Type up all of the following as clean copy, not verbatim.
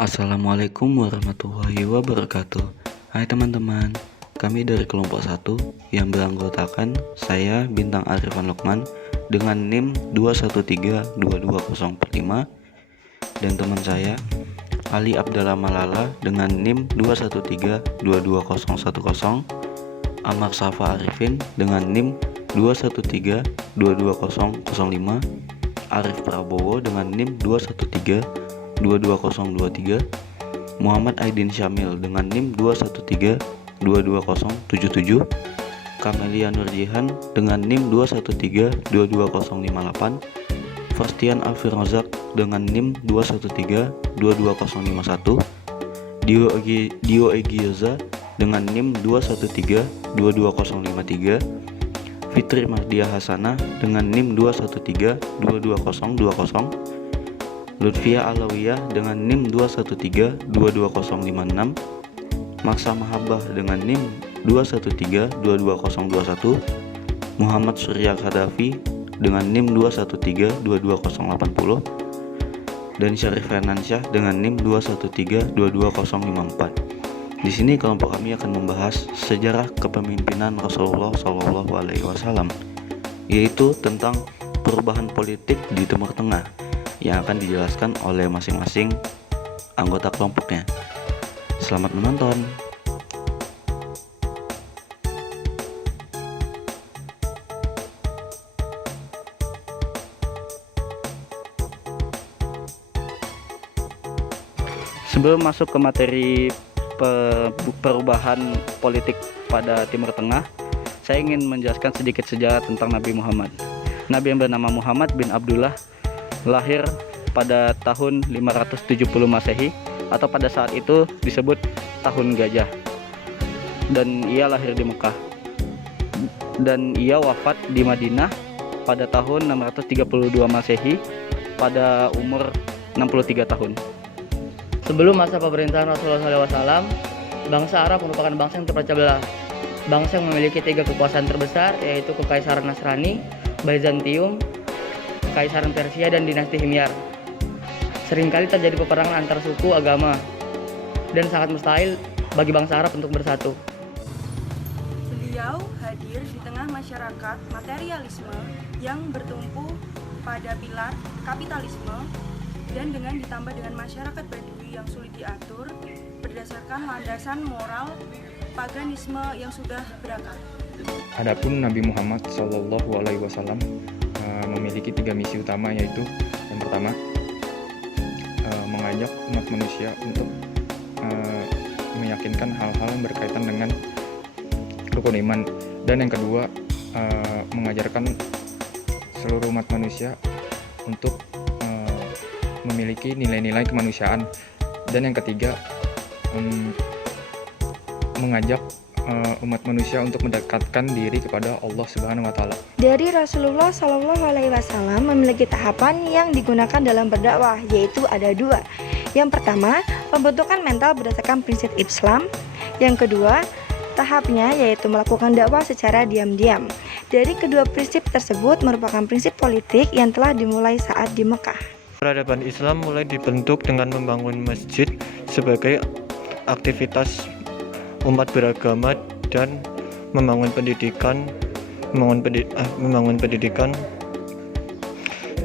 Assalamualaikum warahmatullahi wabarakatuh. Hai teman-teman, kami dari kelompok 1 yang beranggotakan saya Bintang Arifan Lukman dengan NIM 2132205 dan teman saya Ali Abdallah Malala dengan NIM 2132210, Amar Safa Arifin dengan NIM 2132205, Arif Prabowo dengan NIM 2132223, Muhammad Aidin Syamil dengan NIM 213220077, Kamelia Nurjihan dengan NIM 2132258, Fastian Alfir Rozak dengan NIM 2132251, Dio Egioza dengan NIM 2132253, Fitri Mardia Hasanah dengan NIM 213222020, Lutfia Alawiyah dengan NIM 2132256, Maksa Mahabbah dengan NIM 2132221, Muhammad Surya Khadafi dengan NIM 2132280, dan Syarif Fernansyah dengan NIM 2132254. Di sini kelompok kami akan membahas sejarah kepemimpinan Rasulullah SAW, yaitu tentang perubahan politik di Timur Tengah yang akan dijelaskan oleh masing-masing anggota kelompoknya. Selamat menonton. Sebelum masuk ke materi perubahan politik pada Timur Tengah, saya ingin menjelaskan sedikit sejarah tentang Nabi Muhammad. Nabi yang bernama Muhammad bin Abdullah lahir pada tahun 570 Masehi atau pada saat itu disebut tahun gajah, dan ia lahir di Mekah, dan ia wafat di Madinah pada tahun 632 Masehi pada umur 63 tahun. Sebelum masa pemerintahan Rasulullah SAW, bangsa Arab merupakan bangsa yang terpecah belah. Bangsa yang memiliki 3 kekuasaan terbesar, yaitu Kekaisaran Nasrani, Bizantium, Kekaisaran Persia, dan dinasti Himyar. Seringkali terjadi peperangan antar suku, agama, dan sangat mustahil bagi bangsa Arab untuk bersatu. Beliau hadir di tengah masyarakat materialisme yang bertumpu pada pilar kapitalisme, dan dengan ditambah dengan masyarakat Badui yang sulit diatur berdasarkan landasan moral paganisme yang sudah berakar. Adapun Nabi Muhammad SAW memiliki 3 misi utama, yaitu yang pertama mengajak umat manusia untuk meyakinkan hal-hal yang berkaitan dengan rukun iman, dan yang kedua mengajarkan seluruh umat manusia untuk memiliki nilai-nilai kemanusiaan, dan yang ketiga mengajak umat manusia untuk mendekatkan diri kepada Allah Subhanahu wa Ta'ala. Dari Rasulullah SAW memiliki tahapan yang digunakan dalam berdakwah, yaitu ada 2. Yang pertama, pembentukan mental berdasarkan prinsip Islam. Yang kedua, tahapnya yaitu melakukan dakwah secara diam-diam. Dari kedua prinsip tersebut merupakan prinsip politik yang telah dimulai saat di Mekah. Peradaban Islam mulai dibentuk dengan membangun masjid sebagai aktivitas umat beragama dan membangun pendidikan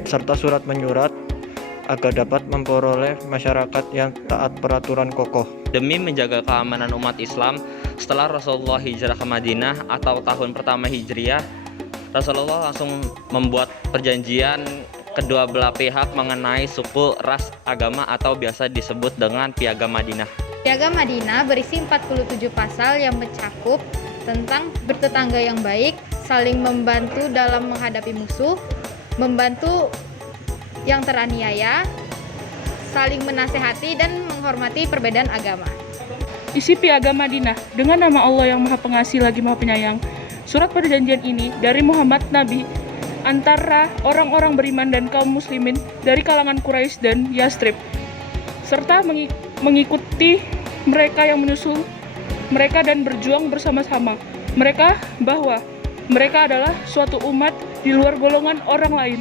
serta surat menyurat agar dapat memperoleh masyarakat yang taat peraturan kokoh. Demi menjaga keamanan umat Islam, setelah Rasulullah hijrah ke Madinah atau tahun pertama Hijriah, Rasulullah langsung membuat perjanjian kedua belah pihak mengenai suku, ras, agama atau biasa disebut dengan Piagam Madinah. Piagam Madinah berisi 47 pasal yang mencakup tentang bertetangga yang baik, saling membantu dalam menghadapi musuh, membantu yang teraniaya, saling menasehati, dan menghormati perbedaan agama. Isi Piagam Madinah dengan nama Allah yang Maha Pengasih lagi Maha Penyayang. Surat perjanjian ini dari Muhammad Nabi antara orang-orang beriman dan kaum muslimin dari kalangan Quraisy dan Yastrib, serta mengikuti mereka yang menyusul mereka dan berjuang bersama-sama mereka bahwa mereka adalah suatu umat di luar golongan orang lain.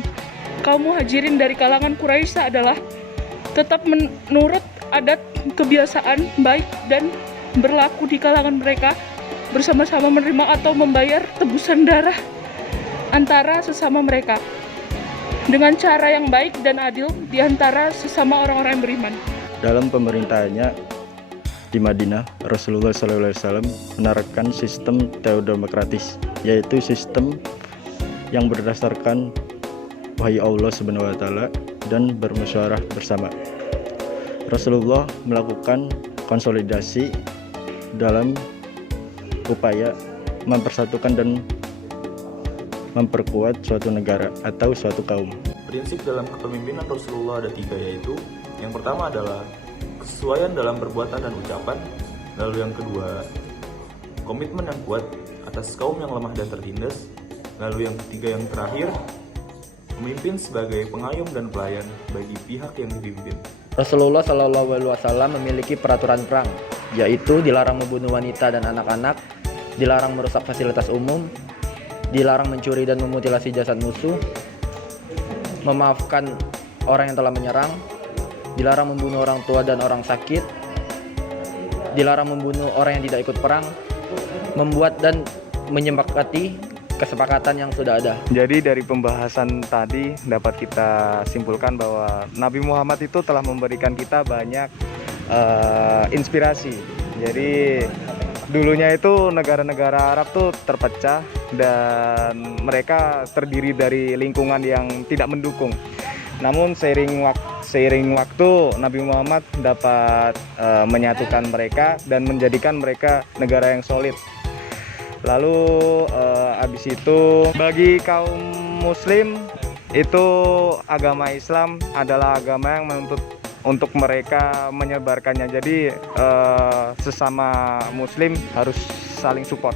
Kaum muhajirin dari kalangan Quraisy adalah tetap menurut adat, kebiasaan baik dan berlaku di kalangan mereka, bersama-sama menerima atau membayar tebusan darah antara sesama mereka dengan cara yang baik dan adil di antara sesama orang-orang yang beriman. Dalam pemerintahannya di Madinah, Rasulullah SAW menerapkan sistem teodemokratis, yaitu sistem yang berdasarkan wahyu Allah SWT dan bermusyawarah bersama. Rasulullah melakukan konsolidasi dalam upaya mempersatukan dan memperkuat suatu negara atau suatu kaum. Prinsip dalam kepemimpinan Rasulullah ada 3, yaitu yang pertama adalah kesesuaian dalam perbuatan dan ucapan, lalu yang kedua komitmen yang kuat atas kaum yang lemah dan tertindas, lalu yang ketiga yang terakhir memimpin sebagai pengayom dan pelayan bagi pihak yang dipimpin. Rasulullah SAW memiliki peraturan perang, yaitu dilarang membunuh wanita dan anak-anak, dilarang merusak fasilitas umum, dilarang mencuri dan memutilasi jasad musuh, memaafkan orang yang telah menyerang, dilarang membunuh orang tua dan orang sakit, dilarang membunuh orang yang tidak ikut perang, membuat dan menyepakati kesepakatan yang sudah ada. Jadi dari pembahasan tadi dapat kita simpulkan bahwa Nabi Muhammad itu telah memberikan kita banyak inspirasi. Jadi dulunya itu negara-negara Arab tuh terpecah dan mereka terdiri dari lingkungan yang tidak mendukung. Namun seiring waktu Nabi Muhammad dapat menyatukan mereka dan menjadikan mereka negara yang solid. Lalu habis itu bagi kaum muslim itu agama Islam adalah agama yang menuntut untuk mereka menyebarkannya. Jadi sesama muslim harus saling support.